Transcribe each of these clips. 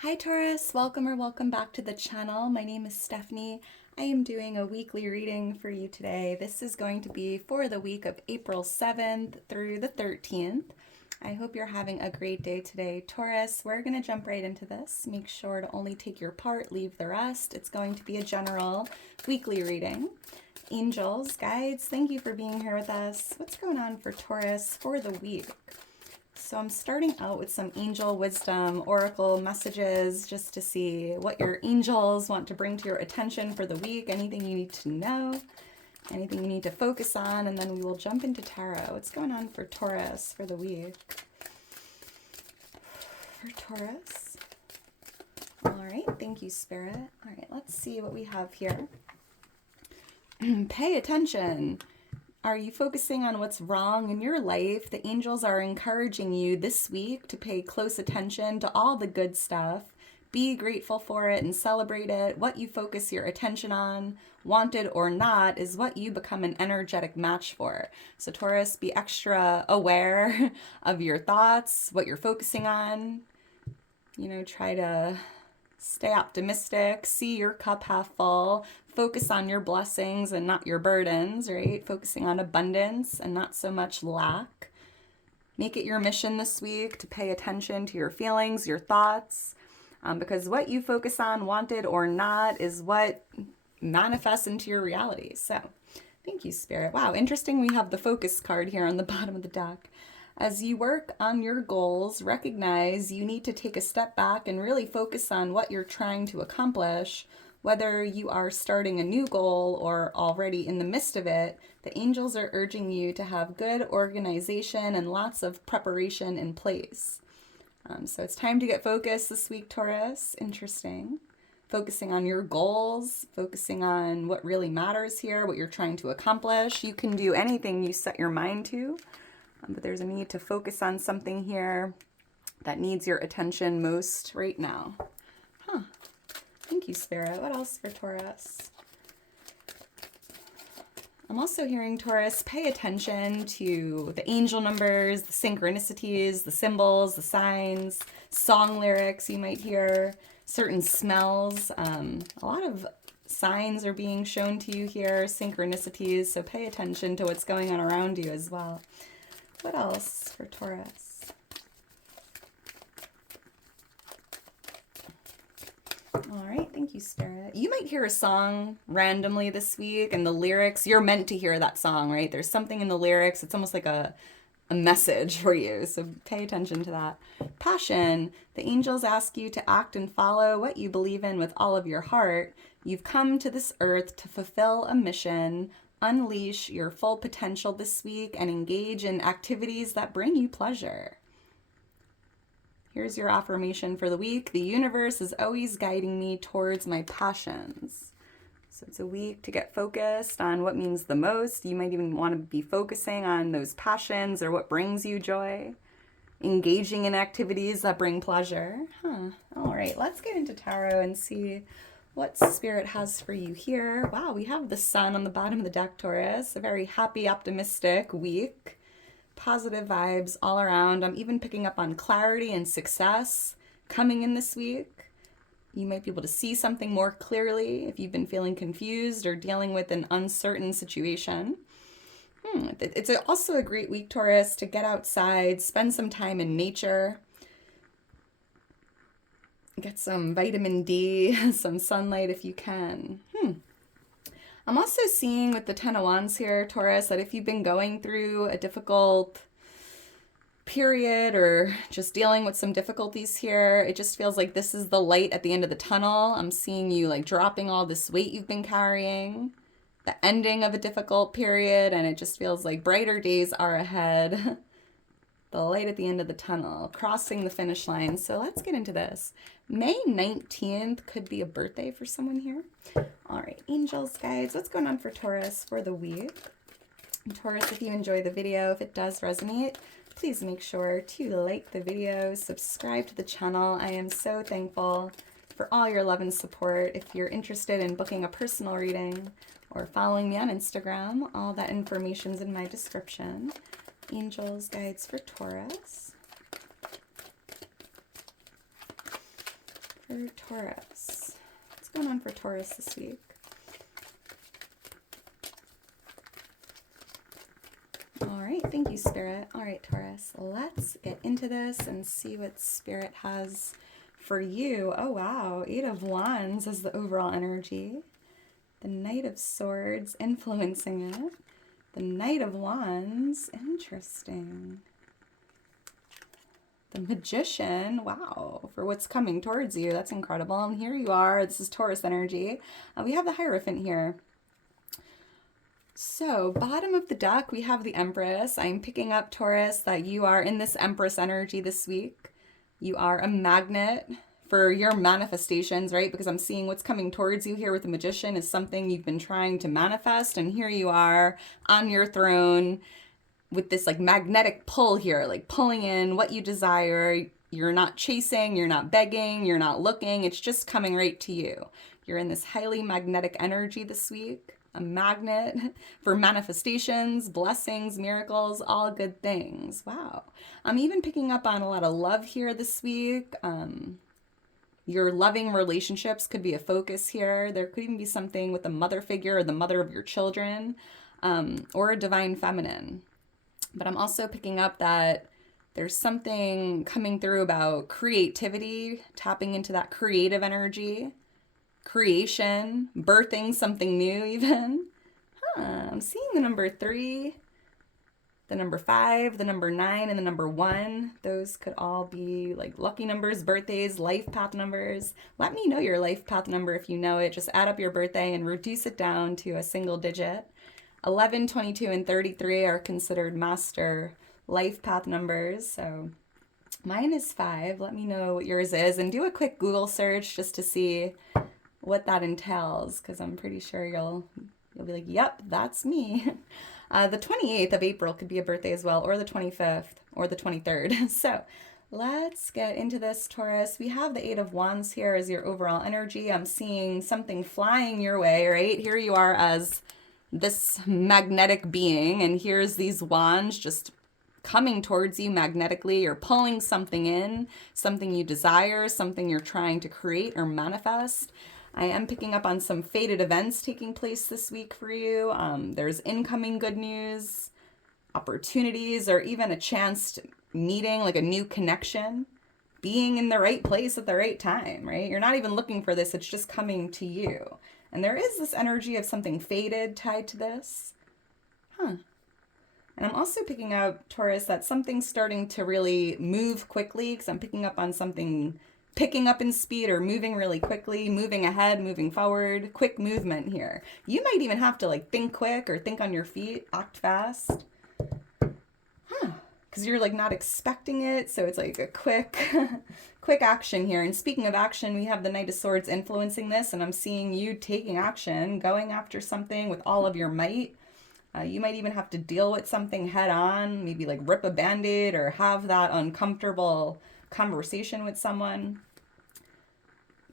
Hi Taurus, welcome or welcome back to the channel. My name is Stephanie. I am doing a weekly reading for you today. This is going to be for the week of April 7th through the 13th. I hope you're having a great day today, Taurus. We're going to jump right into this. Make sure to only take your part, leave the rest. It's going to be a general weekly reading. Angels, guides, thank you for being here with us. What's going on for Taurus for the week? So I'm starting out with some angel wisdom, oracle messages, just to see what your angels want to bring to your attention for the week, anything you need to know, anything you need to focus on, and then we will jump into tarot. What's going on for Taurus for the week? For Taurus. All right, thank you, Spirit. All right, let's see what we have here. Pay attention. Are you focusing on what's wrong in your life? The angels are encouraging you this week to pay close attention to all the good stuff. Be grateful for it and celebrate it. What you focus your attention on, wanted or not, is what you become an energetic match for. So Taurus, be extra aware of your thoughts, what you're focusing on. You know, try to stay optimistic, see your cup half full, focus on your blessings and not your burdens, right? Focusing on abundance and not so much lack. Make it your mission this week to pay attention to your feelings, your thoughts, because what you focus on, wanted or not, is what manifests into your reality. So thank you, Spirit. Wow, interesting. We have the focus card here on the bottom of the deck. As you work on your goals, recognize you need to take a step back and really focus on what you're trying to accomplish. Whether you are starting a new goal or already in the midst of it, the angels are urging you to have good organization and lots of preparation in place. So it's time to get focused this week, Taurus. Interesting. Focusing on your goals, focusing on what really matters here, what you're trying to accomplish. You can do anything you set your mind to. But there's a need to focus on something here that needs your attention most right now. Thank you, Spirit. What else for Taurus? I'm also hearing, Taurus, pay attention to the angel numbers, the synchronicities, the symbols, the signs, song lyrics you might hear, certain smells. A lot of signs are being shown to you here, synchronicities, so pay attention to what's going on around you as well. What else for Taurus? All right, thank you, Spirit. You might hear a song randomly this week, and the lyrics, you're meant to hear that song, right? There's something in the lyrics. It's almost like a message for you, so pay attention to that. Passion. The angels ask you to act and follow what you believe in with all of your heart. You've come to this earth to fulfill a mission. Unleash your full potential this week and engage in activities that bring you pleasure. Here's your affirmation for the week. The universe is always guiding me towards my passions. So it's a week to get focused on what means the most. You might even want to be focusing on those passions or what brings you joy. Engaging in activities that bring pleasure. All right, let's get into tarot and see what Spirit has for you here. Wow, we have the sun on the bottom of the deck, Taurus. A very happy, optimistic week. Positive vibes all around. I'm even picking up on clarity and success coming in this week. You might be able to see something more clearly if you've been feeling confused or dealing with an uncertain situation. It's also a great week, Taurus, to get outside, spend some time in nature. Get some vitamin D, some sunlight if you can. I'm also seeing with the Ten of Wands here, Taurus, that if you've been going through a difficult period or just dealing with some difficulties here, it just feels like this is the light at the end of the tunnel. I'm seeing you like dropping all this weight you've been carrying, the ending of a difficult period, and it just feels like brighter days are ahead. The light at the end of the tunnel, crossing the finish line. So let's get into this. May 19th could be a birthday for someone here. All right, angels, guides, what's going on for Taurus for the week? And Taurus, if you enjoy the video, if it does resonate, please make sure to like the video, subscribe to the channel. I am so thankful for all your love and support. If you're interested in booking a personal reading or following me on Instagram, all that information's in my description. Angels, guides for Taurus. for Taurus. What's going on for Taurus this week? All right, thank you, Spirit. All right, Taurus, let's get into this and see what Spirit has for you. Oh, wow. 8 of Wands is the overall energy. The Knight of Swords influencing it. The Knight of Wands. Interesting. The Magician. Wow. For what's coming towards you. That's incredible. And here you are. This is Taurus energy. We have the Hierophant here. So, bottom of the deck, we have the Empress. I'm picking up, Taurus, that you are in this Empress energy this week. You are a magnet for your manifestations, right? Because I'm seeing what's coming towards you here with the Magician is something you've been trying to manifest. And here you are on your throne with this like magnetic pull here, like pulling in what you desire. You're not chasing, you're not begging, you're not looking. It's just coming right to you. You're in this highly magnetic energy this week. A magnet for manifestations, blessings, miracles, all good things. Wow. I'm even picking up on a lot of love here this week. Your loving relationships could be a focus here. There could even be something with a mother figure or the mother of your children, or a divine feminine. But I'm also picking up that there's something coming through about creativity, tapping into that creative energy. Creation, birthing something new even. I'm seeing the number 3, the number 5, the number 9, and the number 1. Those could all be like lucky numbers, birthdays, life path numbers. Let me know your life path number if you know it. Just add up your birthday and reduce it down to a single digit. 11, 22, and 33 are considered master life path numbers. So mine is 5. Let me know what yours is and do a quick Google search just to see what that entails, because I'm pretty sure you'll be like, yep, that's me. The 28th of April could be a birthday as well, or the 25th, or the 23rd. So let's get into this, Taurus. We have the 8 of Wands here as your overall energy. I'm seeing something flying your way, right? Here you are as this magnetic being, and here's these wands just coming towards you magnetically. You're pulling something in, something you desire, something you're trying to create or manifest. I am picking up on some fated events taking place this week for you. There's incoming good news, opportunities, or even a chance meeting, like a new connection, being in the right place at the right time, right? You're not even looking for this. It's just coming to you. And there is this energy of something fated tied to this. And I'm also picking up, Taurus, that something's starting to really move quickly, because I'm picking up on something picking up in speed or moving really quickly, moving ahead, moving forward, quick movement here. You might even have to like think quick or think on your feet, act fast. Because you're like not expecting it. So it's like a quick action here. And speaking of action, we have the Knight of Swords influencing this, and I'm seeing you taking action, going after something with all of your might. You might even have to deal with something head on, maybe like rip a Band-Aid or have that uncomfortable conversation with someone.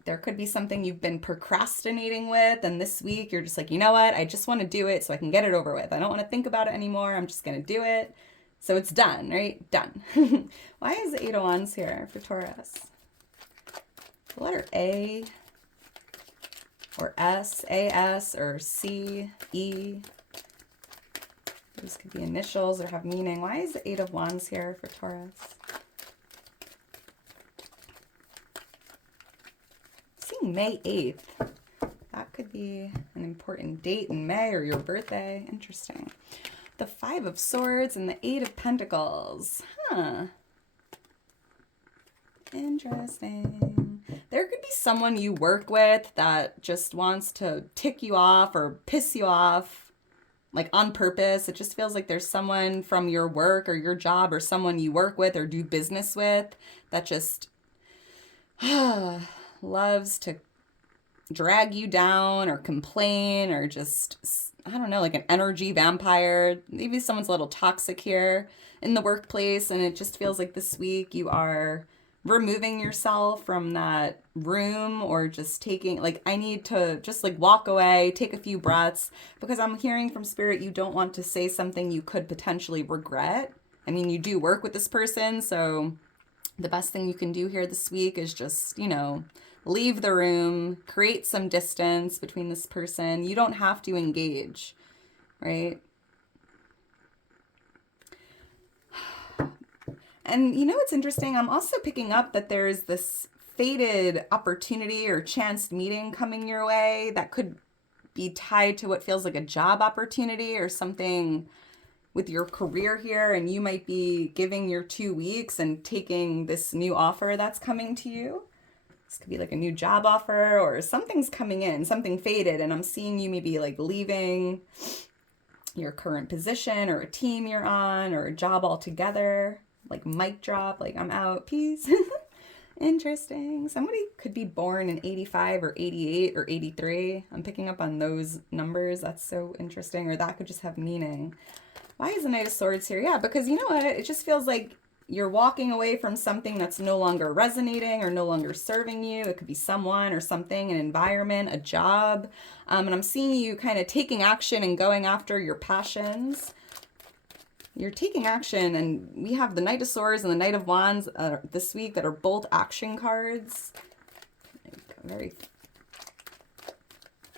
There could be something you've been procrastinating with, and this week you're just like, you know what? I just want to do it so I can get it over with. I don't want to think about it anymore. I'm just going to do it. So it's done, right? Done. Why is the 8 of Wands here for Taurus? The letter A or S, A-S or C, E. Those could be initials or have meaning. Why is the 8 of Wands here for Taurus? May 8th. That could be an important date in May or your birthday. Interesting. The 5 of Swords and the 8 of Pentacles. Interesting. There could be someone you work with that just wants to tick you off or piss you off, like on purpose. It just feels like there's someone from your work or your job or someone you work with or do business with that just loves to drag you down or complain or just, I don't know, like an energy vampire. Maybe someone's a little toxic here in the workplace, and it just feels like this week you are removing yourself from that room or just taking, like, I need to just like walk away, take a few breaths, because I'm hearing from Spirit you don't want to say something you could potentially regret. I mean, you do work with this person, so The best thing you can do here this week is just, leave the room, create some distance between this person. You don't have to engage, right? And what's interesting? I'm also picking up that there's this fated opportunity or chanced meeting coming your way that could be tied to what feels like a job opportunity or something with your career here, and you might be giving your 2 weeks and taking this new offer that's coming to you. This could be like a new job offer or something's coming in, something fated, and I'm seeing you maybe like leaving your current position or a team you're on or a job altogether, like mic drop, like I'm out, peace. Interesting. Somebody could be born in 85 or 88 or 83. I'm picking up on those numbers. That's so interesting. Or that could just have meaning. Why is the Knight of Swords here? Yeah, because you know what? It just feels like you're walking away from something that's no longer resonating or no longer serving you. It could be someone or something, an environment, a job. And I'm seeing you kind of taking action and going after your passions. You're taking action, and we have the Knight of Swords and the Knight of Wands this week that are both action cards. Like very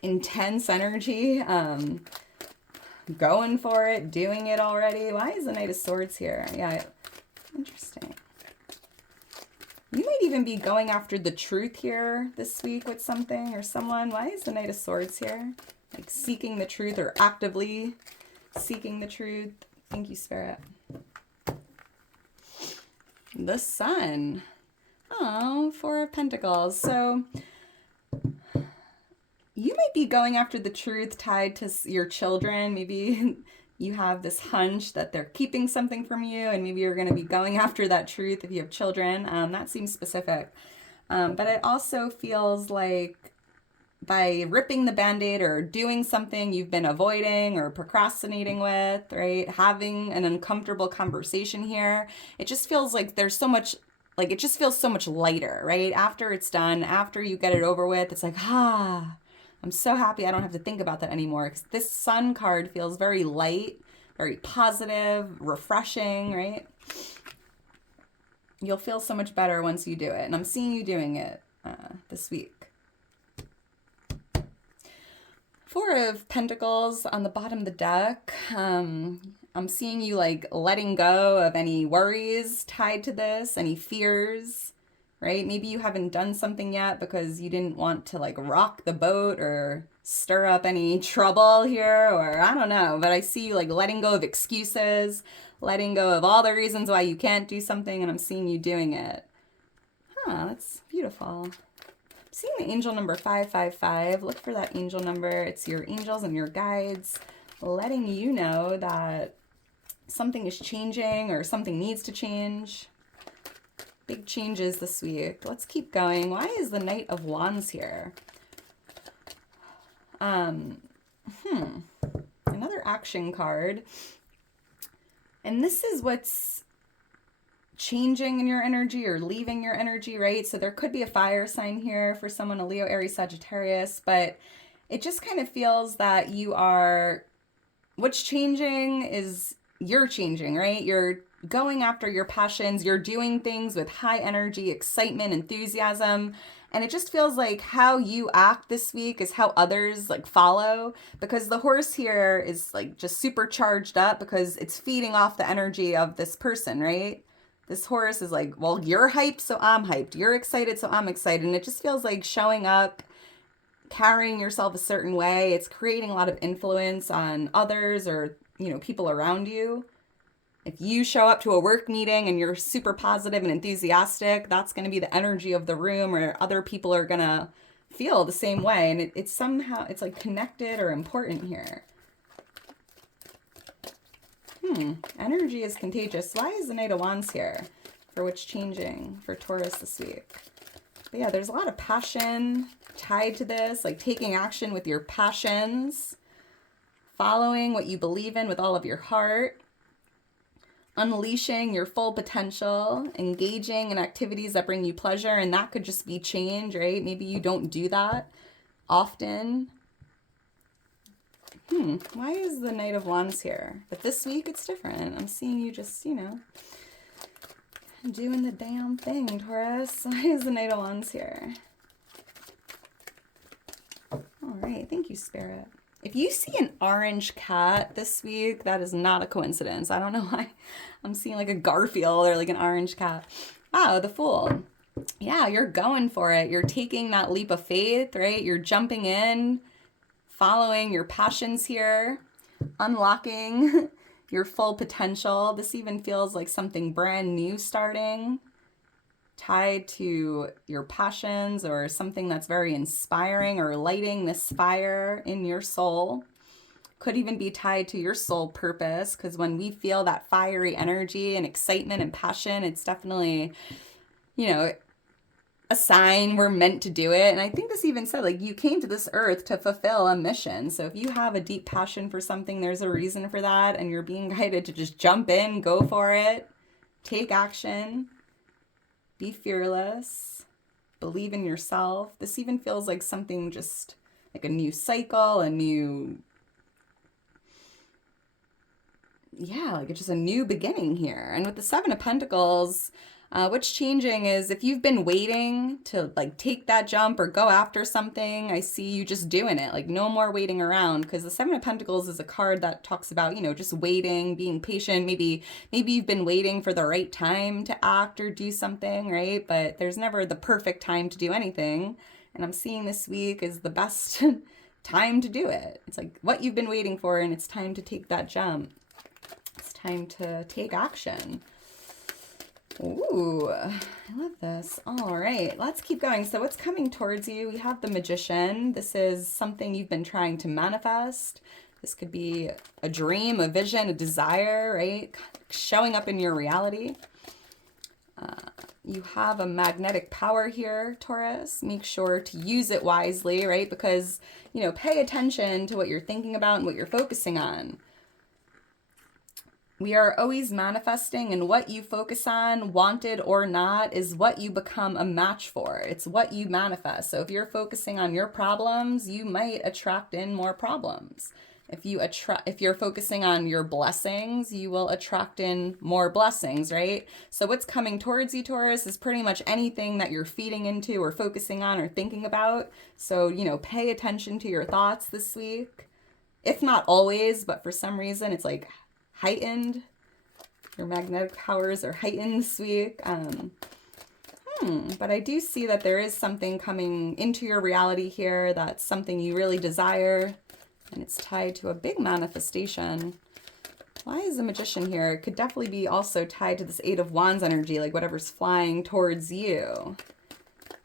intense energy. Going for it, doing it already. Why is the Knight of Swords here? Yeah, interesting. You might even be going after the truth here this week with something or someone. Why is the Knight of Swords here? Like seeking the truth or actively seeking the truth. Thank you, Spirit. The Sun. Oh, Four of Pentacles. So you might be going after the truth tied to your children. Maybe you have this hunch that they're keeping something from you, and maybe you're going to be going after that truth if you have children. That seems specific. But it also feels like by ripping the Band-Aid or doing something you've been avoiding or procrastinating with, right? Having an uncomfortable conversation here, it just feels like there's so much, like it just feels so much lighter, right? After it's done, after you get it over with, it's like, I'm so happy I don't have to think about that anymore. 'Cause this Sun card feels very light, very positive, refreshing, right? You'll feel so much better once you do it. And I'm seeing you doing it this week. Four of Pentacles on the bottom of the deck. I'm seeing you like letting go of any worries tied to this, any fears, right? Maybe you haven't done something yet because you didn't want to like rock the boat or stir up any trouble here, or I don't know, but I see you like letting go of excuses, letting go of all the reasons why you can't do something, and I'm seeing you doing it. That's beautiful. Seeing the angel number 555. Look for that angel number. It's your angels and your guides letting you know that something is changing or something needs to change. Big changes this week. Let's keep going. Why is the Knight of Wands here? Another action card. And this is what's changing in your energy or leaving your energy, right? So there could be a fire sign here for someone, a Leo, Aries, Sagittarius, but it just kind of feels that what's changing is you're changing, right? You're going after your passions. You're doing things with high energy, excitement, enthusiasm. And it just feels like how you act this week is how others like follow, because the horse here is like just super charged up because it's feeding off the energy of this person, right? This horse is like, well, you're hyped, so I'm hyped. You're excited, so I'm excited. And it just feels like showing up, carrying yourself a certain way. It's creating a lot of influence on others or, people around you. If you show up to a work meeting and you're super positive and enthusiastic, that's going to be the energy of the room, or other people are going to feel the same way. And it's somehow, it's like connected or important here. Energy is contagious. Why is the Knight of Wands here for what's changing for Taurus this week? But yeah, there's a lot of passion tied to this, like taking action with your passions, following what you believe in with all of your heart, unleashing your full potential, engaging in activities that bring you pleasure. And that could just be change, right? Maybe you don't do that often. Why is the Knight of Wands here? But this week it's different. I'm seeing you just, Doing the damn thing, Taurus. Why is the Knight of Wands here? All right, thank you, Spirit. If you see an orange cat this week, that is not a coincidence. I don't know why I'm seeing like a Garfield or like an orange cat. Wow, the Fool. Yeah, you're going for it. You're taking that leap of faith, right? You're jumping in, following your passions here, unlocking your full potential. This even feels like something brand new starting, tied to your passions or something that's very inspiring or lighting this fire in your soul. Could even be tied to your soul purpose, because when we feel that fiery energy and excitement and passion, it's definitely, you know, a sign we're meant to do it. And I think this even said, like, you came to this earth to fulfill a mission. So if you have a deep passion for something, there's a reason for that, and you're being guided to just jump in, go for it, take action. Be fearless, believe in yourself. This even feels like something just like a new cycle, like it's just a new beginning here. And with the Seven of Pentacles, what's changing is if you've been waiting to like take that jump or go after something, I see you just doing it. Like no more waiting around, because the Seven of Pentacles is a card that talks about, just waiting, being patient. Maybe you've been waiting for the right time to act or do something, right? But there's never the perfect time to do anything. And I'm seeing this week is the best time to do it. It's like what you've been waiting for, and it's time to take that jump. It's time to take action. Ooh, I love this. All right, let's keep going. So what's coming towards you? We have the Magician. This is something you've been trying to manifest. This could be a dream, a vision, a desire, right? Showing up in your reality. You have a magnetic power here, Taurus. Make sure to use it wisely, right? Because, pay attention to what you're thinking about and what you're focusing on. We are always manifesting, and what you focus on, wanted or not, is what you become a match for. It's what you manifest. So if you're focusing on your problems, you might attract in more problems. If you're focusing on your blessings, you will attract in more blessings, right? So what's coming towards you, Taurus, is pretty much anything that you're feeding into or focusing on or thinking about. So, pay attention to your thoughts this week. If not always, but for some reason, it's like heightened. Your magnetic powers are heightened this week. But I do see that there is something coming into your reality here that's something you really desire, and it's tied to a big manifestation. Why is the Magician here? It could definitely be also tied to this Eight of Wands energy, like whatever's flying towards you.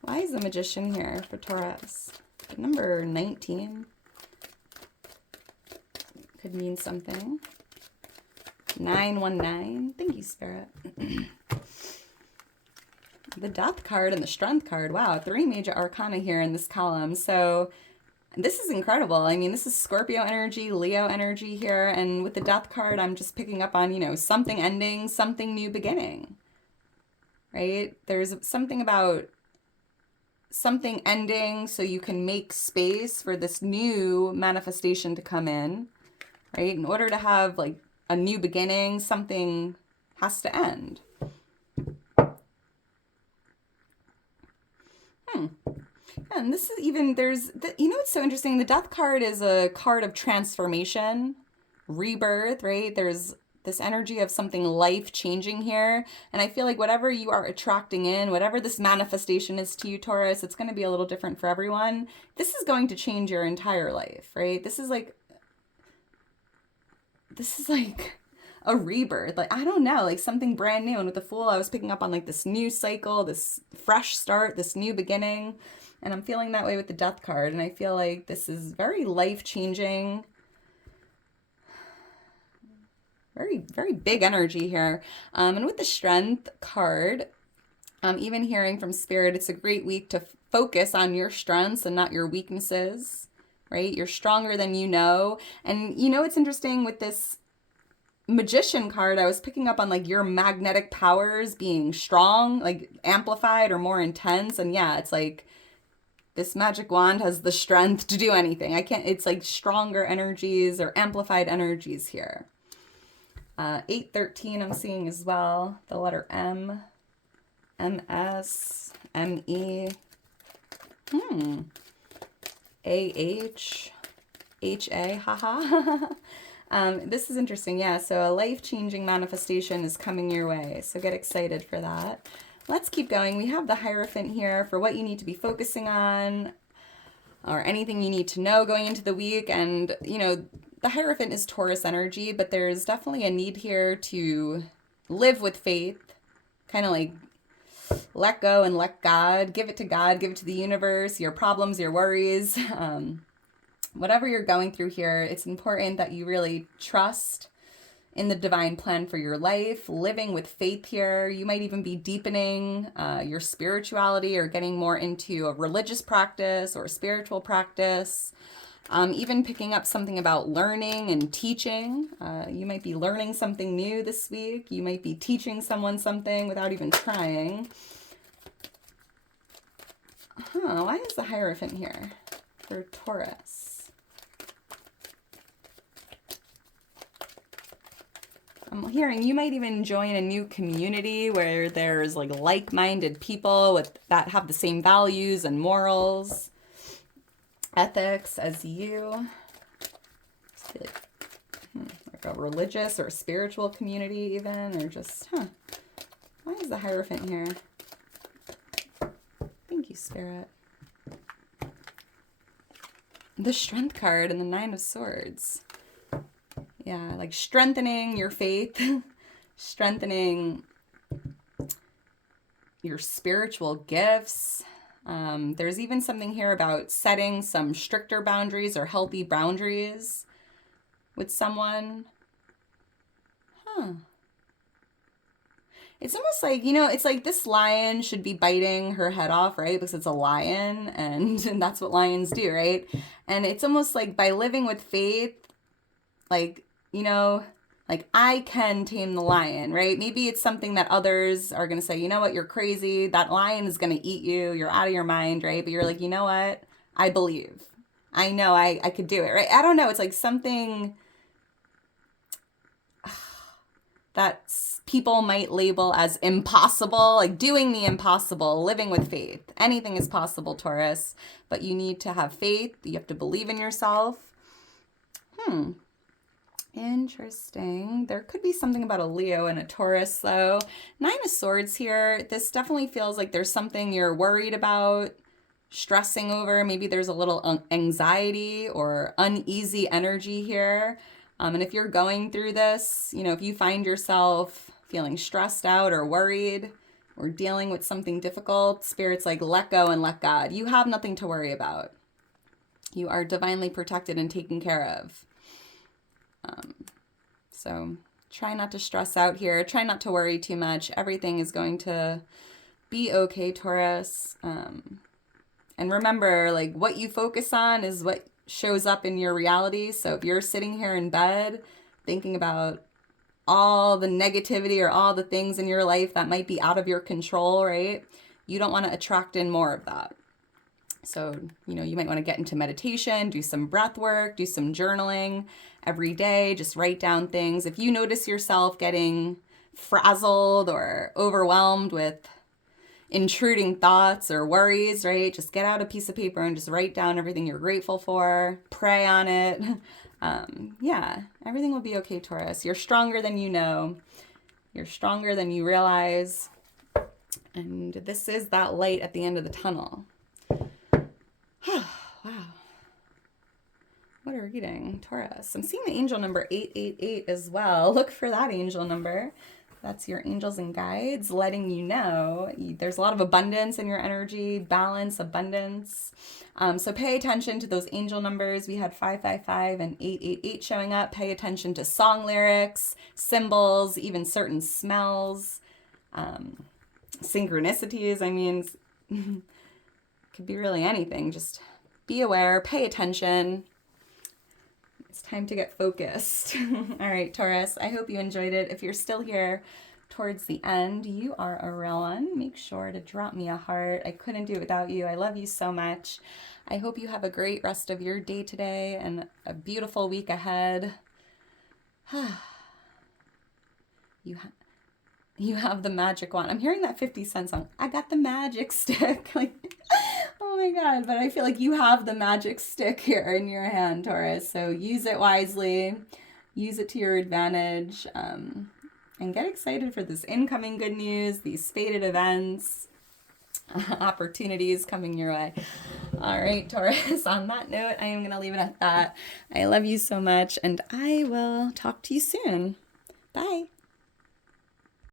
Why is the Magician here for Taurus? Number 19 could mean something. 919. Thank you, Spirit. The Death card and the Strength card. Wow, 3 major arcana here in this column. So this is incredible. I mean, this is Scorpio energy, Leo energy here. And with the Death card, I'm just picking up on, something ending, something new beginning. Right? There's something about something ending so you can make space for this new manifestation to come in. Right? In order to have like a new beginning, something has to end. And this is even, what's so interesting? The Death card is a card of transformation, rebirth, right? There's this energy of something life-changing here. And I feel like whatever you are attracting in, whatever this manifestation is to you, Taurus, it's going to be a little different for everyone. This is going to change your entire life, right? This is like a rebirth. Like, I don't know, like something brand new. And with the Fool, I was picking up on like this new cycle, this fresh start, this new beginning. And I'm feeling that way with the Death card. And I feel like this is very life-changing. Very, very big energy here. And with the Strength card, even hearing from Spirit, it's a great week to focus on your strengths and not your weaknesses, right? You're stronger than you know. And it's interesting with this Magician card, I was picking up on like your magnetic powers being strong, like amplified or more intense. And yeah, it's like this magic wand has the strength to do anything. It's like stronger energies or amplified energies here. 813 I'm seeing as well, the letter M. M-S-M-E. A-H-H-A, haha. This is interesting. Yeah, so a life-changing manifestation is coming your way. So get excited for that. Let's keep going. We have the Hierophant here for what you need to be focusing on or anything you need to know going into the week. And, you know, the Hierophant is Taurus energy, but there's definitely a need here to live with faith, kind of like let go and let God, give it to God, give it to the universe, your problems, your worries. Whatever you're going through here, it's important that you really trust in the divine plan for your life, living with faith here. You might even be deepening your spirituality or getting more into a religious practice or a spiritual practice. Even picking up something about learning and teaching. You might be learning something new this week. You might be teaching someone something without even trying. Why is the Hierophant here for Taurus? I'm hearing you might even join a new community where there's like-minded people that have the same values and morals, ethics as you. Like a religious or a spiritual community even, or just, why is the Hierophant here? Thank you, Spirit. The Strength card and the Nine of Swords. Yeah, like strengthening your faith, strengthening your spiritual gifts. There's even something here about setting some stricter boundaries or healthy boundaries with someone. It's almost like, you know, it's like this lion should be biting her head off, right? Because it's a lion and that's what lions do, right? And it's almost like by living with faith, like, you know, like I can tame the lion, right? Maybe it's something that others are going to say, you know what, you're crazy. That lion is going to eat you. You're out of your mind, right? But you're like, you know what? I believe. I know I could do it, right? I don't know. It's like something that people might label as impossible, like doing the impossible, living with faith. Anything is possible, Taurus, but you need to have faith. You have to believe in yourself. Interesting. There could be something about a Leo and a Taurus, though. Nine of Swords here. This definitely feels like there's something you're worried about, stressing over. Maybe there's a little anxiety or uneasy energy here. And if you're going through this, you know, if you find yourself feeling stressed out or worried or dealing with something difficult, Spirit's like, let go and let God. You have nothing to worry about. You are divinely protected and taken care of. So try not to stress out here. Try not to worry too much. Everything is going to be okay, Taurus. And remember, like, what you focus on is what shows up in your reality. So if you're sitting here in bed thinking about all the negativity or all the things in your life that might be out of your control, right? You don't want to attract in more of that. So, you know, you might want to get into meditation, do some breath work, do some journaling every day, just write down things. If you notice yourself getting frazzled or overwhelmed with intruding thoughts or worries, right? Just get out a piece of paper and just write down everything you're grateful for, pray on it. Yeah, everything will be okay, Taurus. You're stronger than you know. You're stronger than you realize. And this is that light at the end of the tunnel. Wow. What a reading, Taurus. I'm seeing the angel number 888 as well. Look for that angel number. That's your angels and guides letting you know there's a lot of abundance in your energy, balance, abundance. So pay attention to those angel numbers. We had 555 and 888 showing up. Pay attention to song lyrics, symbols, even certain smells, synchronicities. I mean, could be really anything. Just be aware, pay attention. It's time to get focused. All right, Taurus, I hope you enjoyed it. If you're still here towards the end, you are a real one. Make sure to drop me a heart. I couldn't do it without you. I love you so much. I hope you have a great rest of your day today and a beautiful week ahead. You have the magic wand. I'm hearing that 50 Cent song. I got the magic stick. Like, oh my God. But I feel like you have the magic stick here in your hand, Taurus. So use it wisely. Use it to your advantage. And get excited for this incoming good news, these fated events, opportunities coming your way. All right, Taurus, on that note, I am going to leave it at that. I love you so much, and I will talk to you soon. Bye.